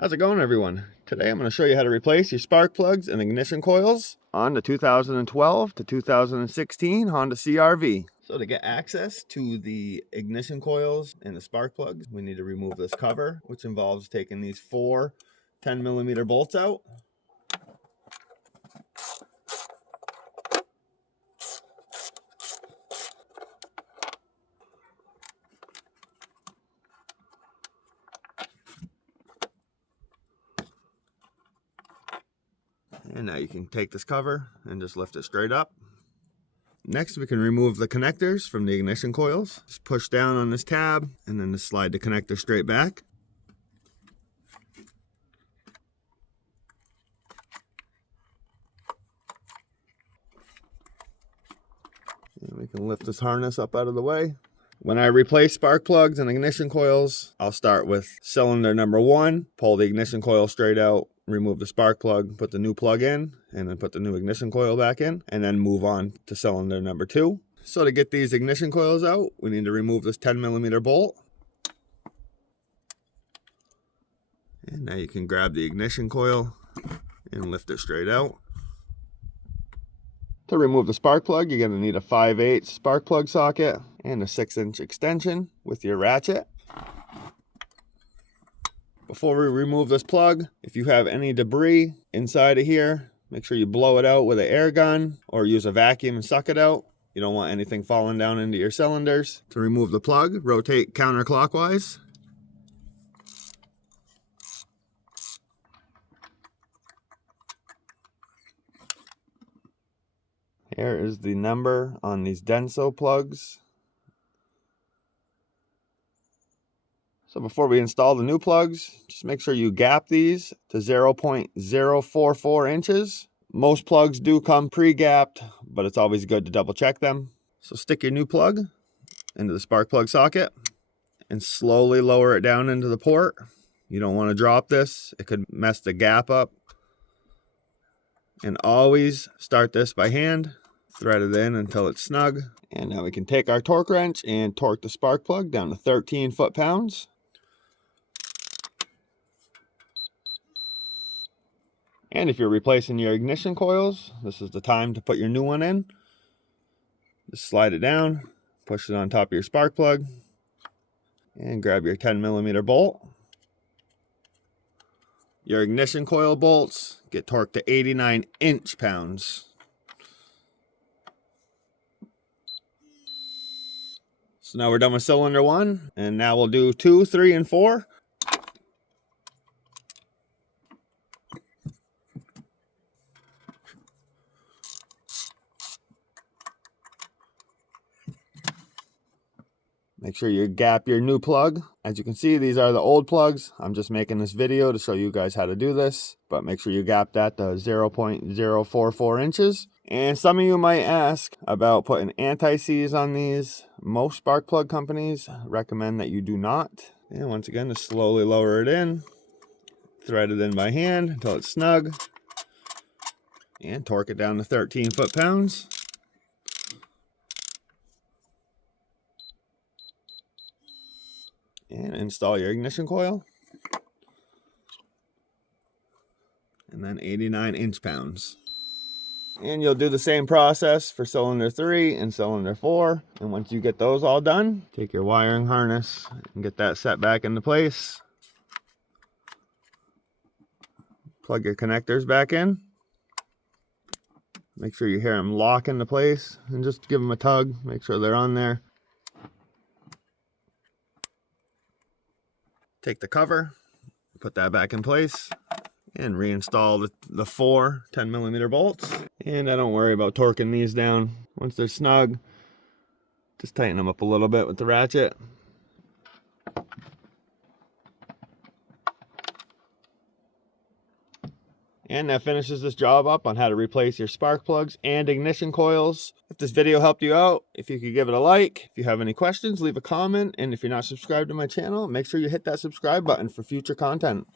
How's it going, everyone? Today I'm going to show you how to replace your spark plugs and ignition coils on the 2012 to 2016 Honda CRV. So to get access to the ignition coils and the spark plugs, we need to remove this cover, which involves taking these four 10mm bolts out. And now you can take this cover and just lift it straight up. Next, we can remove the connectors from the ignition coils. Just push down on this tab and then just slide the connector straight back. And we can lift this harness up out of the way. When I replace spark plugs and ignition coils, I'll start with cylinder number 1, pull the ignition coil straight out, remove the spark plug, put the new plug in, and then put the new ignition coil back in, and then move on to cylinder number 2. So to get these ignition coils out, we need to remove this 10mm bolt. And now you can grab the ignition coil and lift it straight out. To remove the spark plug, you're going to need a 5/8 spark plug socket and a 6-inch extension with your ratchet. Before we remove this plug, if you have any debris inside of here, make sure you blow it out with an air gun or use a vacuum and suck it out. You don't want anything falling down into your cylinders. To remove the plug, rotate counterclockwise. Here is the number on these denso plugs. So before we install the new plugs, just make sure you gap these to 0.044 inches. Most plugs do come pre-gapped, but it's always good to double check them. So stick your new plug into the spark plug socket and slowly lower it down into the port. You don't want to drop this. It could mess the gap up. And always start this by hand. Thread it in until it's snug. And now we can take our torque wrench and torque the spark plug down to 13 foot-pounds. And if you're replacing your ignition coils, this is the time to put your new one in. Just slide it down, push it on top of your spark plug, and grab your 10mm bolt. Your ignition coil bolts get torqued to 89 inch-pounds. So now we're done with cylinder 1, and now we'll do 2, 3, and 4. Make sure you gap your new plug. As you can see, these are the old plugs. I'm just making this video to show you guys how to do this, but make sure you gap that to 0.044 inches. And some of you might ask about putting anti-seize on these. Most spark plug companies recommend that you do not. And once again, just slowly lower it in. Thread it in by hand until it's snug. And torque it down to 13 foot-pounds. And install your ignition coil. And then 89 inch-pounds. And you'll do the same process for cylinder 3 and cylinder 4. And once you get those all done, take your wiring harness and get that set back into place. Plug your connectors back in. Make sure you hear them lock into place and just give them a tug. Make sure they're on there. Take the cover, put that back in place, and reinstall the four 10mm bolts. And I don't worry about torquing these down. Once they're snug, just tighten them up a little bit with the ratchet. And that finishes this job up on how to replace your spark plugs and ignition coils. If this video helped you out, if you could give it a like. If you have any questions, leave a comment. And if you're not subscribed to my channel, make sure you hit that subscribe button for future content.